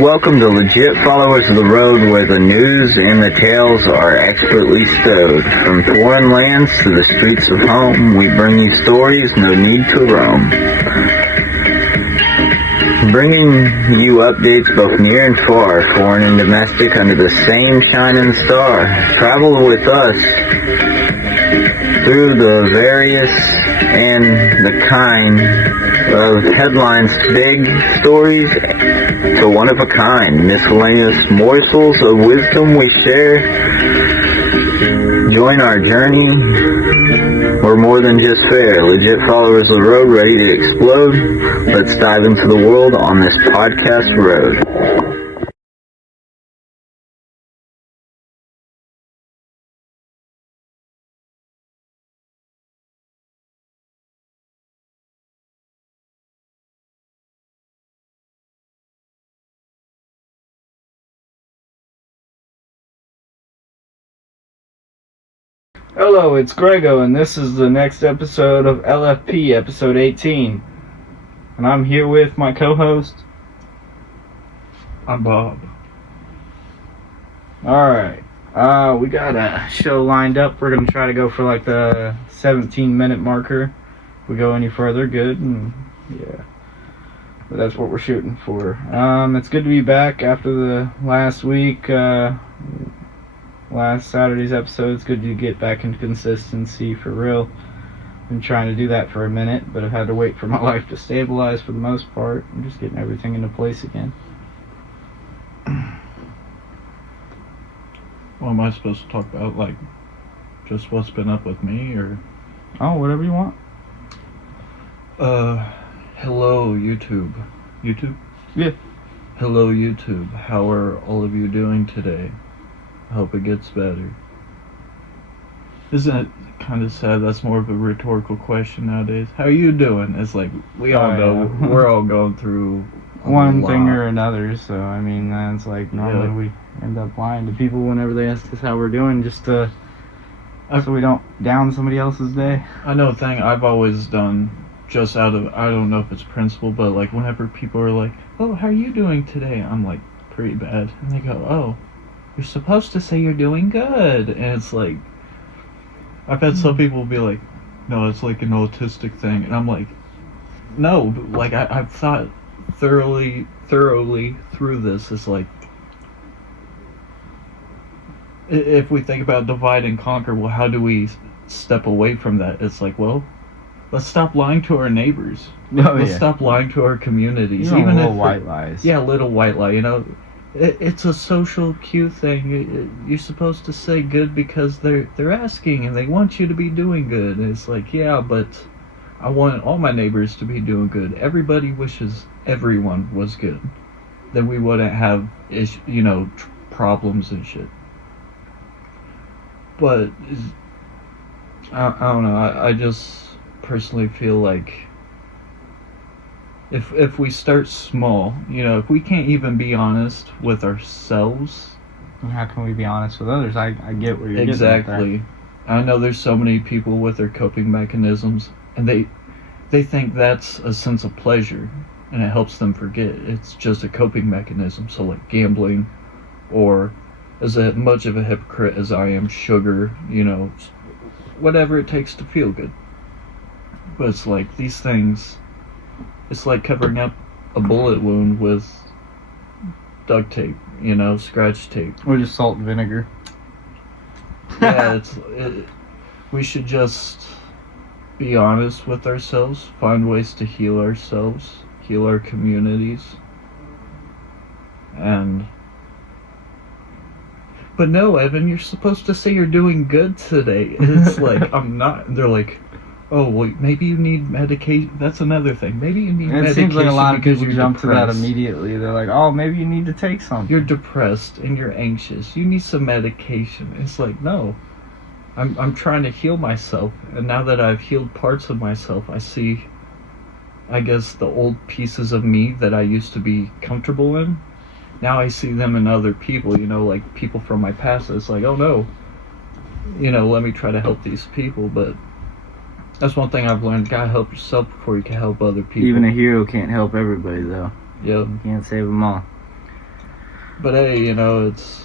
Welcome to Legit Followers of the Road, where the news and the tales are expertly stowed. From foreign lands to the streets of home, we bring you stories, no need to roam. Bringing you updates both near and far, foreign and domestic, under the same shining star. Travel with us through the various and the kind of headlines to big stories to one of a kind, miscellaneous morsels of wisdom we share. Join our journey. We're more than just fair. Legit followers of the road, ready to explode. Let's dive into the world on this podcast road. Hello, it's Grego, and this is the next episode of LFP, episode 18. And I'm here with my co-host. I'm Bob. Alright, we got a show lined up. We're going to try to go for like the 17-minute marker. If we go any further, good, and yeah. But that's what we're shooting for. It's good to be back after the last week, last Saturday's episode. It's good to get back into consistency for real. Been trying to do that for a minute, but I've had to wait for my life to stabilize for the most part. I'm just getting everything into place again. Well, am I supposed to talk about, like, just what's been up with me, or? Oh, whatever you want. Hello, YouTube. YouTube? Yeah. Hello, YouTube. How are all of you doing today? I hope it gets better. Isn't it kind of sad? That's more of a rhetorical question nowadays. How are you doing? It's like, we all know, yeah. we're all going through one lot. thing or another, so I mean, that's like normally we end up lying to people whenever they ask us how we're doing, just to so we don't down somebody else's day. I know a thing I've always done, just out of, I don't know if it's principle, but like whenever people are like, oh, how are you doing today? I'm like, pretty bad. And they go, oh, you're supposed to say you're doing good. And it's like, I've had some people be like, no, it's like an autistic thing. And I'm like, no, like I've thought thoroughly through this. It's like, if we think about divide and conquer, well, how do we step away from that? It's like, well, let's stop lying to our neighbors. Let's stop lying to our communities. Even if little white lies. Yeah, little white lie, you know. It's a social cue thing. You're supposed to say good because they're asking and they want you to be doing good. And it's like, yeah, but I want all my neighbors to be doing good. Everybody wishes everyone was good. Then we wouldn't have problems and shit. But I don't know. I just personally feel like if we start small, if we can't even be honest with ourselves, how can we be honest with others? I get where you're exactly. I know there's so many people with their coping mechanisms, and they think that's a sense of pleasure, and it helps them forget it's just a coping mechanism. So like gambling, or as much of a hypocrite as I am, sugar, whatever it takes to feel good. But it's like these things. It's like covering up a bullet wound with duct tape, scratch tape. Or just salt and vinegar. Yeah, we should just be honest with ourselves, find ways to heal ourselves, heal our communities. But no, Evan, you're supposed to say you're doing good today. And it's like, I'm not. They're like, oh, well, maybe you need medication. That's another thing. Maybe you need medication. It seems like a lot of people jump depressed. to that immediately. They're like, oh, maybe you need to take something. You're depressed and you're anxious. You need some medication. It's like, no. I'm trying to heal myself. And now that I've healed parts of myself, I see, I guess, the old pieces of me that I used to be comfortable in. Now I see them in other people, like people from my past. It's like, oh, no. Let me try to help these people, but that's one thing I've learned. You gotta help yourself before you can help other people. Even a hero can't help everybody, though. Yep. You can't save them all. But hey, it's.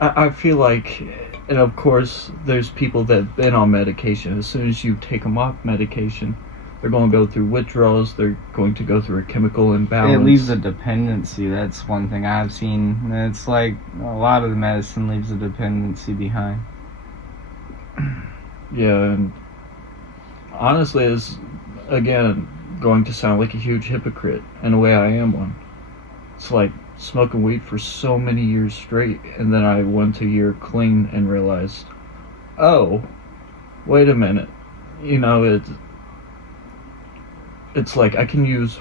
I feel like, and of course, there's people that have been on medication. As soon as you take them off medication, they're going to go through withdrawals. They're going to go through a chemical imbalance. It leaves a dependency. That's one thing I've seen. It's like a lot of the medicine leaves a dependency behind. Yeah, and honestly, it's, again, going to sound like a huge hypocrite. In a way, I am one. It's like smoking weed for so many years straight, and then I went a year clean and realized, oh, wait a minute. It's like I can use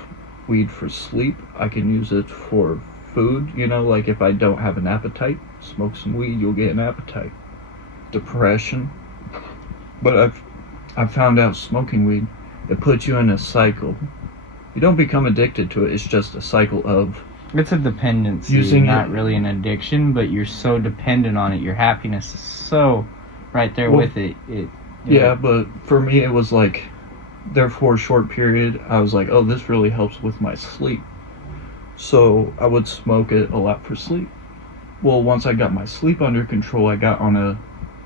weed for sleep. I can use it for food. Like if I don't have an appetite, smoke some weed, you'll get an appetite. Depression. But I've found out smoking weed, it puts you in a cycle. You don't become addicted to it. It's just a cycle of It's a dependency, using not it. really an addiction, but you're so dependent on it. Your happiness is so right there Well, with it. Yeah, but for me, it was like, there for a short period, I was like, oh, this really helps with my sleep. So I would smoke it a lot for sleep. Well, once I got my sleep under control, I got on a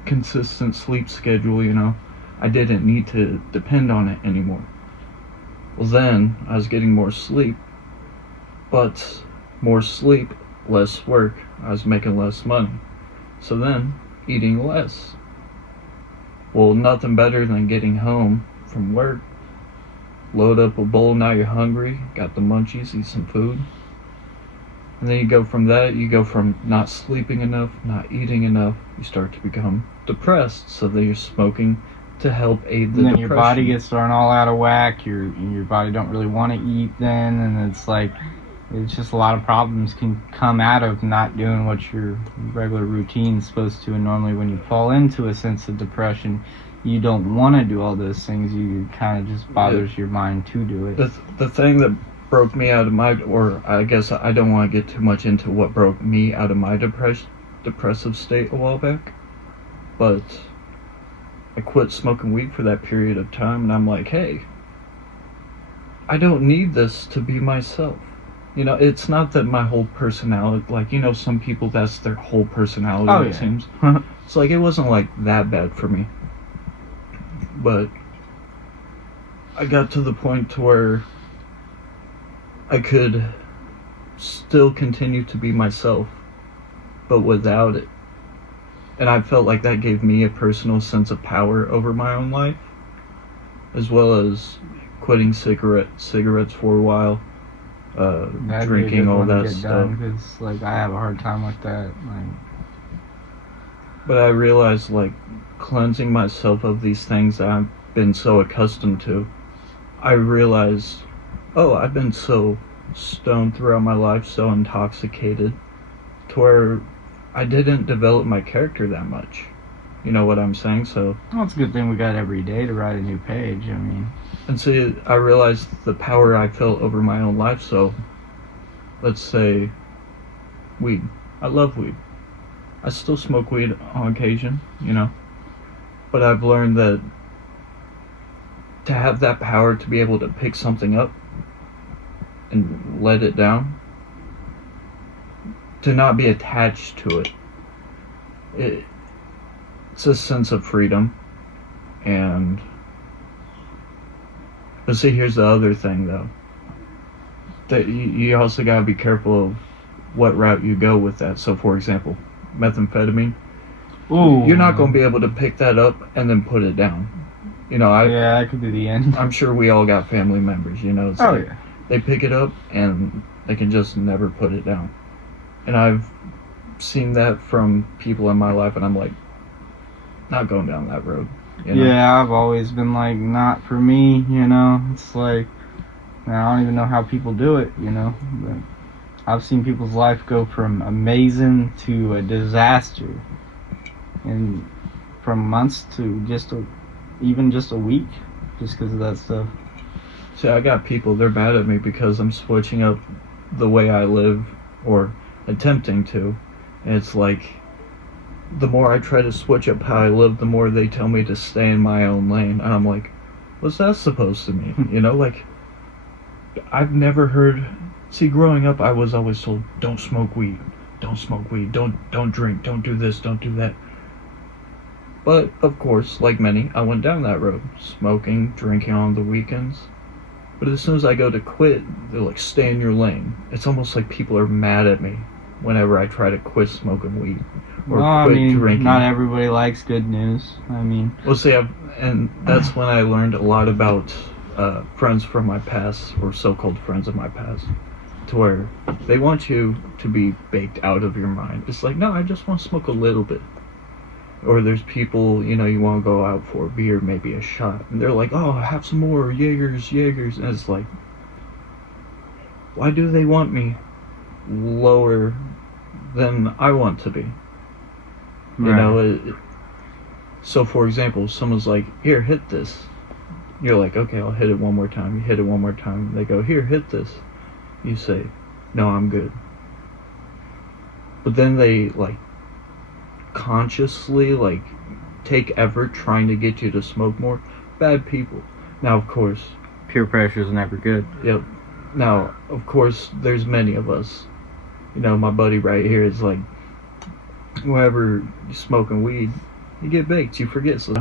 consistent sleep schedule, I didn't need to depend on it anymore. Well, then I was getting more sleep, but more sleep, less work. I was making less money. So then, eating less. Well, nothing better than getting home from work, load up a bowl, now you're hungry, got the munchies, eat some food. And then you go from that, you go from not sleeping enough, not eating enough, you start to become depressed. So then you're smoking to help aid the And then depression. your body gets thrown all out of whack. Your body don't really want to eat then, and it's just a lot of problems can come out of not doing what your regular routine is supposed to. And normally when you fall into a sense of depression, you don't want to do all those things. You kind of just bothers your mind to do it. The thing that broke me out of or I guess I don't want to get too much into what broke me out of my depressive state a while back, but I quit smoking weed for that period of time, and I'm like, hey, I don't need this to be myself. It's not that my whole personality, like, some people, that's their whole personality, Oh, it yeah. seems. It's like, it wasn't like that bad for me. But I got to the point to where I could still continue to be myself, but without it. And I felt like that gave me a personal sense of power over my own life, as well as quitting cigarettes for a while, That'd be a drinking, good all one to that get stuff. done, 'cause, I have a hard time with that. But I realized, cleansing myself of these things that I've been so accustomed to, I realized, oh, I've been so stoned throughout my life, so intoxicated, to where I didn't develop my character that much. You know what I'm saying? So, Well, it's a good thing we got every day to write a new page. and see, I realized the power I felt over my own life. So, let's say, weed. I love weed. I still smoke weed on occasion, But I've learned that to have that power to be able to pick something up and let it down, to not be attached to it, it's a sense of freedom. But see, here's the other thing, though. That you also gotta be careful of what route you go with that. So, for example, methamphetamine. Ooh. You're not going to be able to pick that up and then put it down. Yeah, that could be the end. I'm sure we all got family members, it's Oh, like yeah. they pick it up and they can just never put it down. And I've seen that from people in my life, and I'm like, not going down that road. Yeah, I've always been like, not for me, It's like, I don't even know how people do it, But I've seen people's life go from amazing to a disaster. And from months to even just a week, just because of that stuff. See, I got people, they're mad at me because I'm switching up the way I live, or attempting to. And it's like, the more I try to switch up how I live, the more they tell me to stay in my own lane. And I'm like, what's that supposed to mean? I've never heard. See, growing up, I was always told, "Don't smoke weed. Don't smoke weed. Don't drink. Don't do this. Don't do that." But of course, like many, I went down that road, smoking, drinking on the weekends. But as soon as I go to quit, they're like, "Stay in your lane." It's almost like people are mad at me whenever I try to quit smoking weed or Well, quit I mean, drinking. not everybody likes good news. I mean, Well, see, and that's when I learned a lot about friends from my past, or so-called friends of my past, to where they want you to be baked out of your mind. It's like, no, I just want to smoke a little bit. Or there's people, you want to go out for a beer, maybe a shot, and they're like, "Oh, have some more Jaegers," and it's like, why do they want me lower than I want to be? So for example, someone's like, "Here, hit this." You're like, "Okay, I'll hit it one more time." You hit it one more time. They go, "Here, hit this." You say, "No, I'm good." But then they consciously take effort trying to get you to smoke more. Bad people. Now, of course, peer pressure is never good. yep. Now, of course, there's many of us. My buddy right here is like, whenever you're smoking weed, you get baked. You forget. So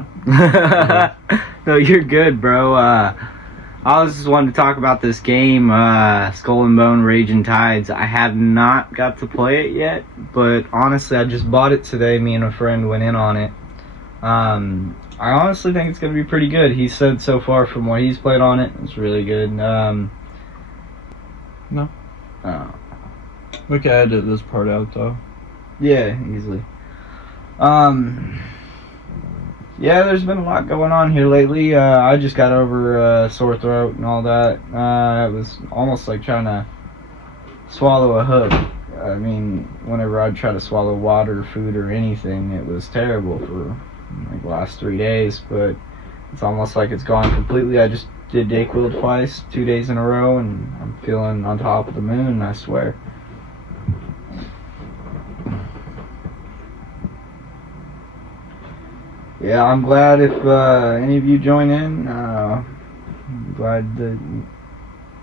No, you're good, bro. I was just wanting to talk about this game, Skull and Bone Raging Tides. I have not got to play it yet, but honestly, I just bought it today. Me and a friend went in on it. I honestly think it's going to be pretty good. He said so far from what he's played on it, it's really good. No. We can edit this part out, though. Yeah, easily. Yeah, there's been a lot going on here lately. I just got over sore throat and all that. It was almost like trying to swallow a hook. I mean, whenever I'd try to swallow water, food, or anything, it was terrible for the last 3 days. But it's almost like it's gone completely. I just did Dayquil twice, 2 days in a row, and I'm feeling on top of the moon, I swear. Yeah, I'm glad if any of you join in. I'm glad that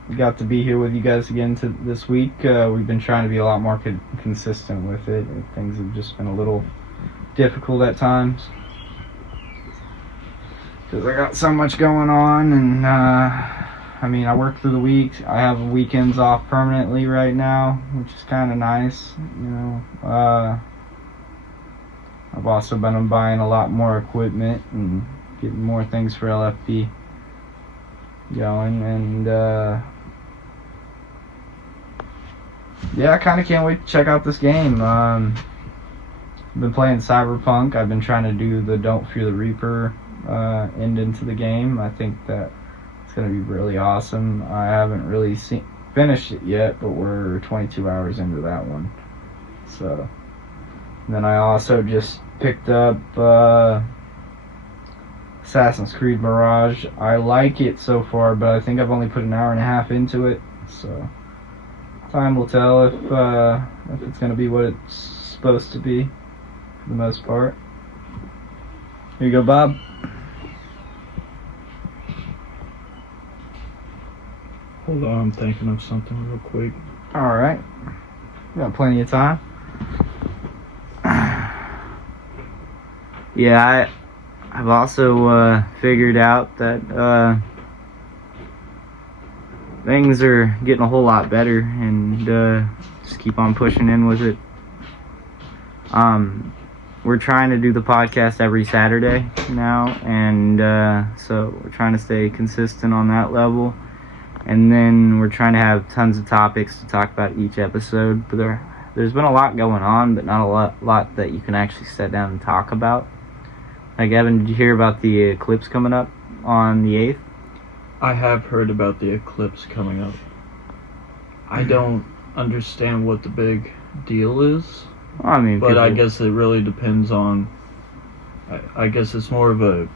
we got to be here with you guys again this week. We've been trying to be a lot more consistent with it. Things have just been a little difficult at times because I got so much going on, and I work through the week. I have weekends off permanently right now, which is kind of nice, I've also been buying a lot more equipment and getting more things for LFP going, and I kind of can't wait to check out this game. I've been playing Cyberpunk. I've been trying to do the Don't Fear the Reaper end into the game. I think that it's going to be really awesome. I haven't really finished it yet, but we're 22 hours into that one. So, and then I also just picked up Assassin's Creed Mirage. I like it so far, but I think I've only put an hour and a half into it. So time will tell if it's going to be what it's supposed to be for the most part. Here you go, Bob. Hold on, I'm thinking of something real quick. Alright. We got plenty of time. Yeah, I've also figured out that things are getting a whole lot better, and just keep on pushing in with it. We're trying to do the podcast every Saturday now, and so we're trying to stay consistent on that level. And then we're trying to have tons of topics to talk about each episode. But there's been a lot going on, but not a lot that you can actually sit down and talk about. Like, Evan, did you hear about the eclipse coming up on the 8th? I have heard about the eclipse coming up. I don't understand what the big deal is. Well, I mean, but I guess it really depends on... I guess it's more of a...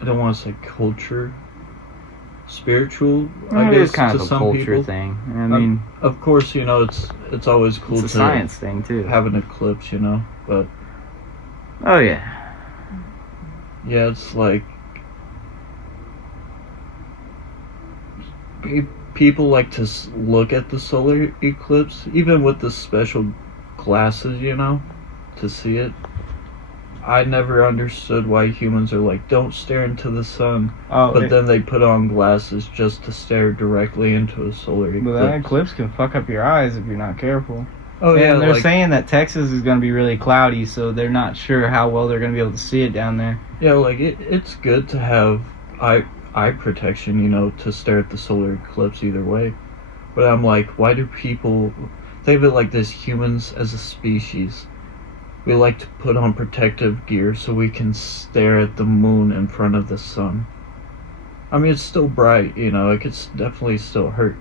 I don't want to say culture... spiritual, I guess, it's kind to of a some culture people. thing. I mean, of course, it's always cool it's a to science thing too. have an eclipse, but Oh yeah, yeah, it's like people like to look at the solar eclipse, even with the special glasses, to see it. I never understood why humans are like, don't stare into the sun, but then they put on glasses just to stare directly into a solar eclipse. But that eclipse can fuck up your eyes if you're not careful. Oh yeah, and they're saying that Texas is going to be really cloudy, so they're not sure how well they're going to be able to see it down there. Yeah, like it's good to have eye protection, to stare at the solar eclipse either way. But I'm like, why do people think of it like this? Humans as a species, we like to put on protective gear so we can stare at the moon in front of the sun. I mean, it's still bright, it could definitely still hurt.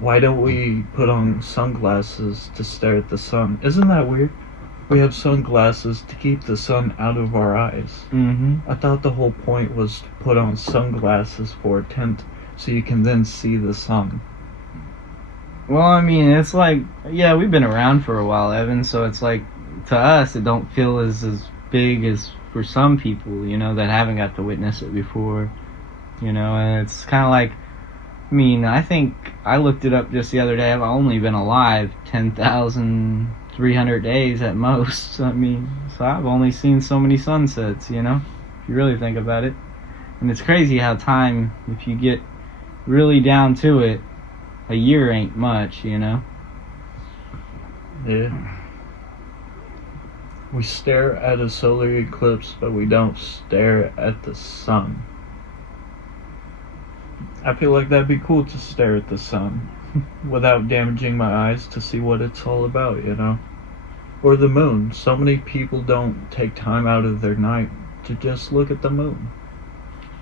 Why don't we put on sunglasses to stare at the sun? Isn't that weird? We have sunglasses to keep the sun out of our eyes. Mm-hmm. I thought the whole point was to put on sunglasses for a tint so you can then see the sun. Well, I mean, it's like, yeah, we've been around for a while, Evan, so it's like, to us, it don't feel as big as for some people, that haven't got to witness it before, and it's kind of like, I mean, I think I looked it up just the other day. I've only been alive 10,300 days at most. I mean, so I've only seen so many sunsets, if you really think about it. And it's crazy how time, if you get really down to it, a year ain't much, Yeah. We stare at a solar eclipse, but we don't stare at the sun. I feel like that'd be cool to stare at the sun without damaging my eyes to see what it's all about, Or the moon. So many people don't take time out of their night to just look at the moon.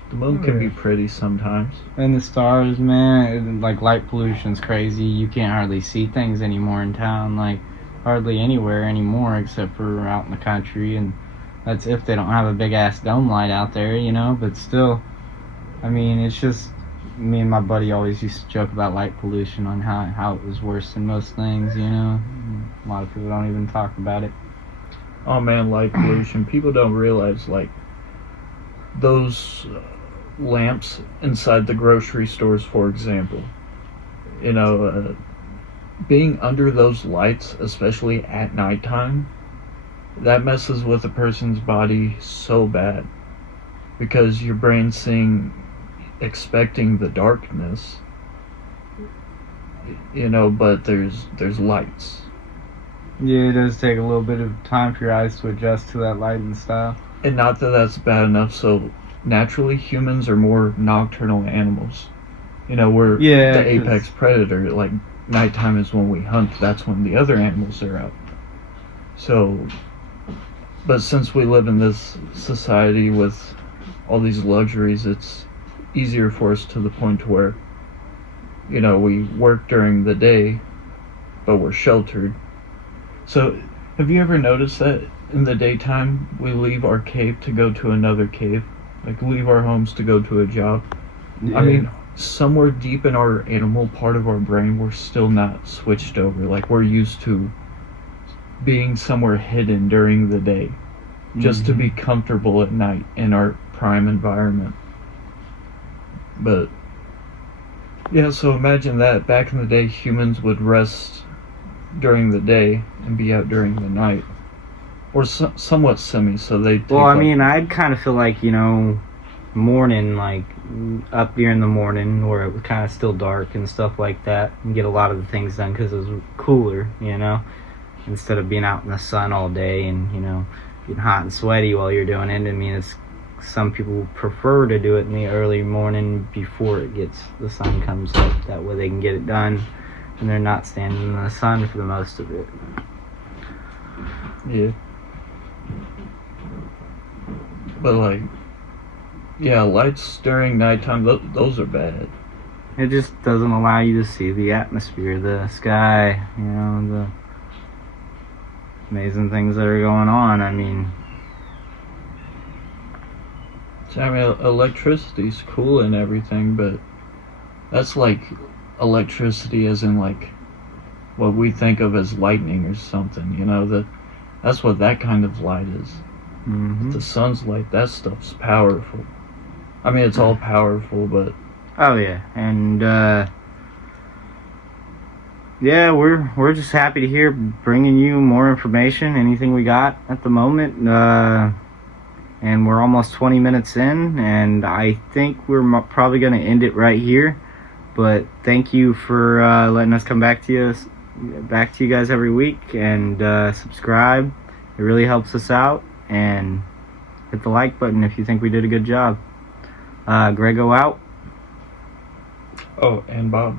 The moon can be pretty sometimes. And the stars, man, like light pollution's crazy. You can't hardly see things anymore in town, like hardly anywhere anymore except for out in the country, and that's if they don't have a big ass dome light out there, but still, I mean, it's just, me and my buddy always used to joke about light pollution on how it was worse than most things, A lot of people don't even talk about it. Oh man, light pollution. People don't realize, like, those lamps inside the grocery stores, for example. Being under those lights, especially at nighttime, that messes with a person's body so bad. Because your brain's expecting the darkness, but there's lights. Yeah, it does take a little bit of time for your eyes to adjust to that light and stuff. And not that that's bad enough, so naturally humans are more nocturnal animals. We're the apex predator. Like, nighttime is when we hunt, that's when the other animals are out. So, but since we live in this society with all these luxuries, it's easier for us to the point to where, we work during the day, but we're sheltered. So, have you ever noticed that in the daytime we leave our cave to go to another cave? Like, leave our homes to go to a job? Yeah. I mean, somewhere deep in our animal part of our brain, we're still not switched over. Like, we're used to being somewhere hidden during the day just to be comfortable at night in our prime environment. But yeah, so imagine that back in the day, humans would rest during the day and be out during the night, or somewhat semi. So they. Well, I mean, I'd kind of feel like, morning, like up here in the morning where it was kind of still dark and stuff like that, and get a lot of the things done because it was cooler, instead of being out in the sun all day and getting hot and sweaty while you're doing it. I mean, some people prefer to do it in the early morning before the sun comes up. That way they can get it done and they're not standing in the sun for the most of it. Yeah. But like, yeah, lights during nighttime, those are bad. It just doesn't allow you to see the atmosphere, the sky, the amazing things that are going on. I mean, electricity's cool and everything, but that's like electricity as in like what we think of as lightning or something, that's what that kind of light is. Mm-hmm. The sun's light, that stuff's powerful. I mean, it's all powerful, but Oh yeah, and yeah, we're just happy to hear bringing you more information, anything we got at the moment. And we're almost 20 minutes in, and I think we're probably going to end it right here. But thank you for letting us come back to you guys every week, and subscribe. It really helps us out, and hit the like button if you think we did a good job. Grego out. Oh, and Bob.